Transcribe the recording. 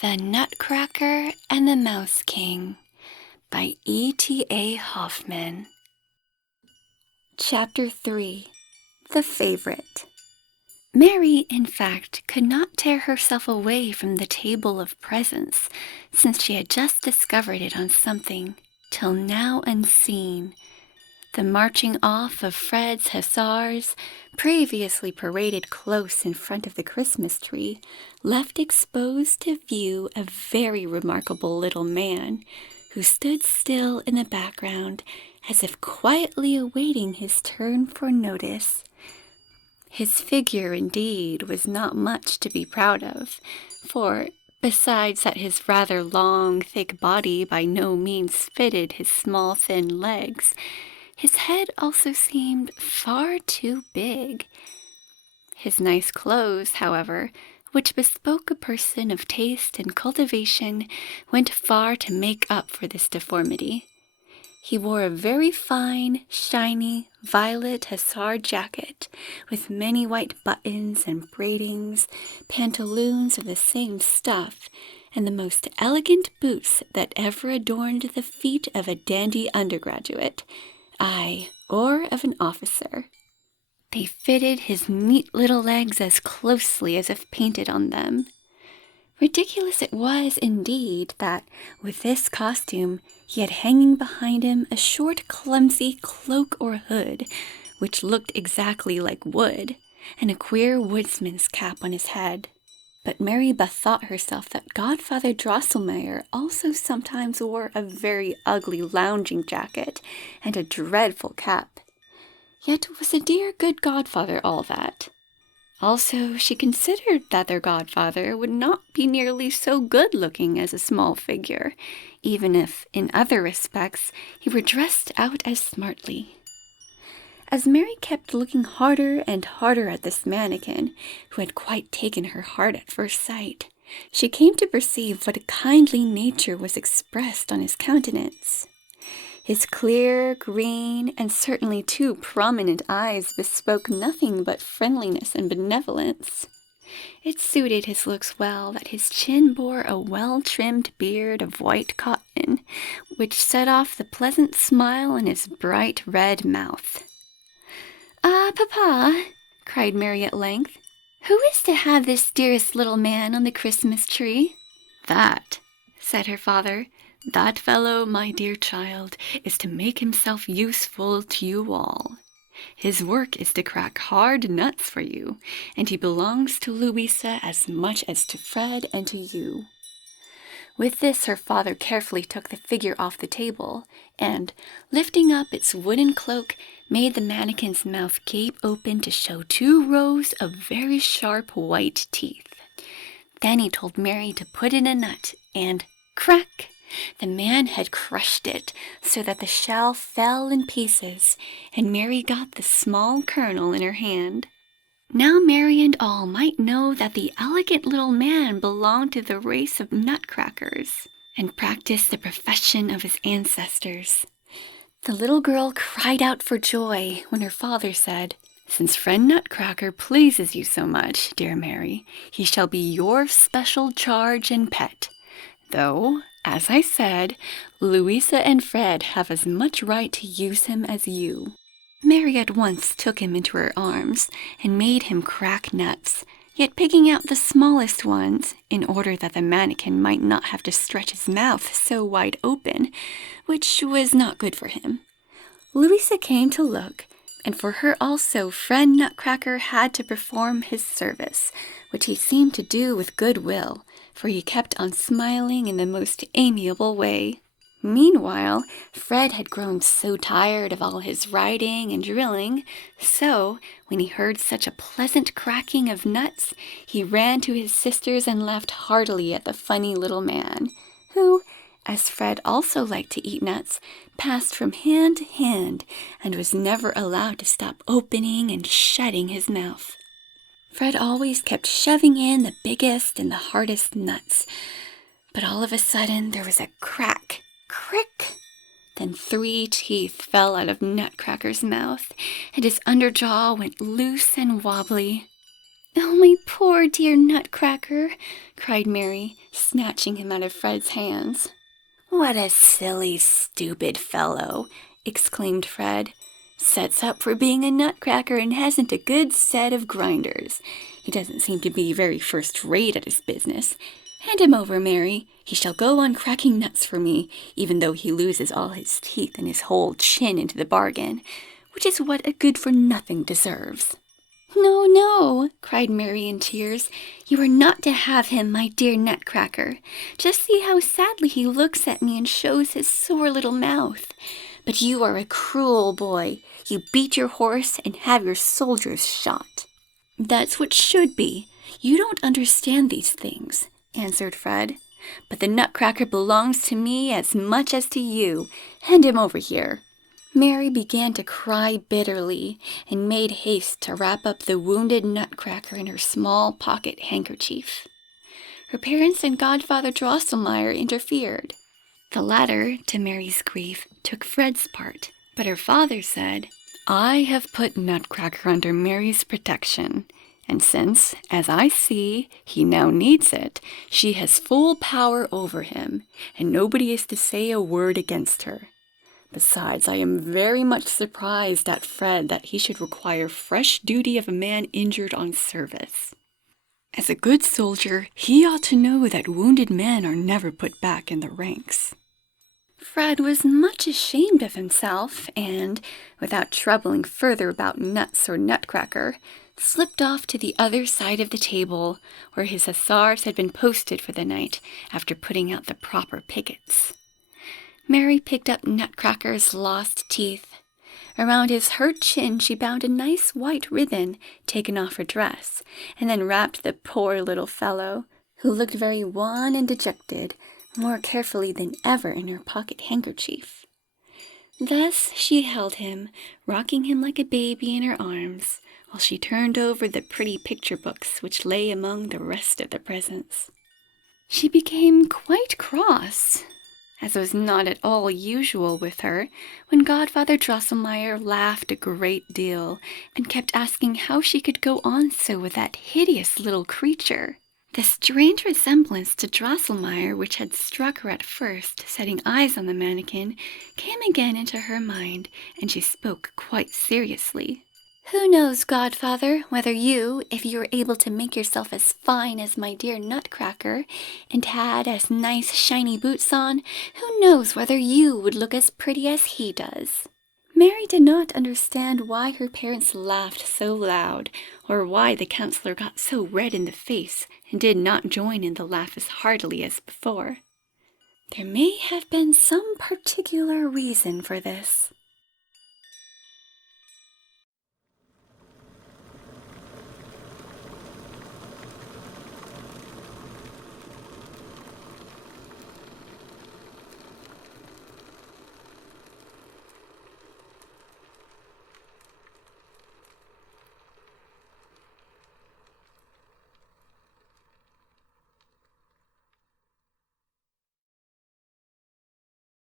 The Nutcracker and the Mouse King by ETA Hoffman. Chapter 3. The Favorite. Mary, in fact, could not tear herself away from the table of presents, since she had just discovered it on something, till now unseen. The marching off of Fred's hussars, previously paraded close in front of the Christmas tree, left exposed to view a very remarkable little man, who stood still in the background as if quietly awaiting his turn for notice. His figure, indeed, was not much to be proud of, for, besides that his rather long, thick body by no means fitted his small, thin legs, his head also seemed far too big. His nice clothes, however, which bespoke a person of taste and cultivation, went far to make up for this deformity. He wore a very fine, shiny, violet hussar jacket, with many white buttons and braidings, pantaloons of the same stuff, and the most elegant boots that ever adorned the feet of a dandy undergraduate, aye, or of an officer. They fitted his neat little legs as closely as if painted on them. Ridiculous it was, indeed, that, with this costume, he had hanging behind him a short, clumsy cloak or hood, which looked exactly like wood, and a queer woodsman's cap on his head. But Mary bethought herself that Godfather Drosselmeyer also sometimes wore a very ugly lounging jacket and a dreadful cap. Yet was a dear good godfather all that. Also, she considered that their godfather would not be nearly so good-looking as a small figure, even if, in other respects, he were dressed out as smartly. As Mary kept looking harder and harder at this mannequin, who had quite taken her heart at first sight, she came to perceive what a kindly nature was expressed on his countenance. His clear, green, and certainly too prominent eyes bespoke nothing but friendliness and benevolence. It suited his looks well that his chin bore a well-trimmed beard of white cotton, which set off the pleasant smile in his bright red mouth. "Ah, Papa," cried Mary at length, "who is to have this dearest little man on the Christmas tree?" "That," said her father, "that fellow, my dear child, is to make himself useful to you all. His work is to crack hard nuts for you, and he belongs to Louisa as much as to Fred and to you." With this her father carefully took the figure off the table, and, lifting up its wooden cloak, made the mannequin's mouth gape open to show 2 rows of very sharp white teeth. Then he told Mary to put in a nut, and crack! The man had crushed it, so that the shell fell in pieces, and Mary got the small kernel in her hand. Now Mary and all might know that the elegant little man belonged to the race of nutcrackers, and practiced the profession of his ancestors. The little girl cried out for joy when her father said, "Since friend Nutcracker pleases you so much, dear Mary, he shall be your special charge and pet, though, as I said, Louisa and Fred have as much right to use him as you." Mary at once took him into her arms and made him crack nuts, yet picking out the smallest ones, in order that the mannequin might not have to stretch his mouth so wide open, which was not good for him. Louisa came to look, and for her also friend Nutcracker had to perform his service, which he seemed to do with good will, for he kept on smiling in the most amiable way. Meanwhile, Fred had grown so tired of all his riding and drilling, so, when he heard such a pleasant cracking of nuts, he ran to his sisters and laughed heartily at the funny little man, who, as Fred also liked to eat nuts, passed from hand to hand, and was never allowed to stop opening and shutting his mouth. Fred always kept shoving in the biggest and the hardest nuts, but all of a sudden there was a crack, crick! Then 3 teeth fell out of Nutcracker's mouth, and his underjaw went loose and wobbly. "Oh, my poor dear Nutcracker!" cried Mary, snatching him out of Fred's hands. "What a silly, stupid fellow!" exclaimed Fred. "Sets up for being a nutcracker and hasn't a good set of grinders. He doesn't seem to be very first-rate at his business. Hand him over, Mary. He shall go on cracking nuts for me, even though he loses all his teeth and his whole chin into the bargain, which is what a good-for-nothing deserves." "No, no," cried Mary in tears. "You are not to have him, my dear Nutcracker. Just see how sadly he looks at me and shows his sore little mouth. But you are a cruel boy. You beat your horse and have your soldiers shot." "That's what should be. You don't understand these things," answered Fred. "But the Nutcracker belongs to me as much as to you. Hand him over here." Mary began to cry bitterly and made haste to wrap up the wounded Nutcracker in her small pocket handkerchief. Her parents and Godfather Drosselmeyer interfered. The latter, to Mary's grief, took Fred's part, but her father said, "I have put Nutcracker under Mary's protection, and since, as I see, he now needs it, she has full power over him, and nobody is to say a word against her. Besides, I am very much surprised at Fred that he should require fresh duty of a man injured on service. As a good soldier, he ought to know that wounded men are never put back in the ranks." Fred was much ashamed of himself and, without troubling further about nuts or Nutcracker, slipped off to the other side of the table, where his hussars had been posted for the night after putting out the proper pickets. Mary picked up Nutcracker's lost teeth. Around his hurt chin she bound a nice white ribbon taken off her dress, and then wrapped the poor little fellow, who looked very wan and dejected, more carefully than ever in her pocket handkerchief. Thus she held him, rocking him like a baby in her arms, while she turned over the pretty picture books which lay among the rest of the presents. She became quite cross, as was not at all usual with her, when Godfather Drosselmeyer laughed a great deal, and kept asking how she could go on so with that hideous little creature. The strange resemblance to Drosselmeyer which had struck her at first, setting eyes on the mannequin, came again into her mind, and she spoke quite seriously. "Who knows, Godfather, whether you, if you were able to make yourself as fine as my dear Nutcracker, and had as nice shiny boots on, who knows whether you would look as pretty as he does?" Mary did not understand why her parents laughed so loud, or why the counselor got so red in the face and did not join in the laugh as heartily as before. There may have been some particular reason for this.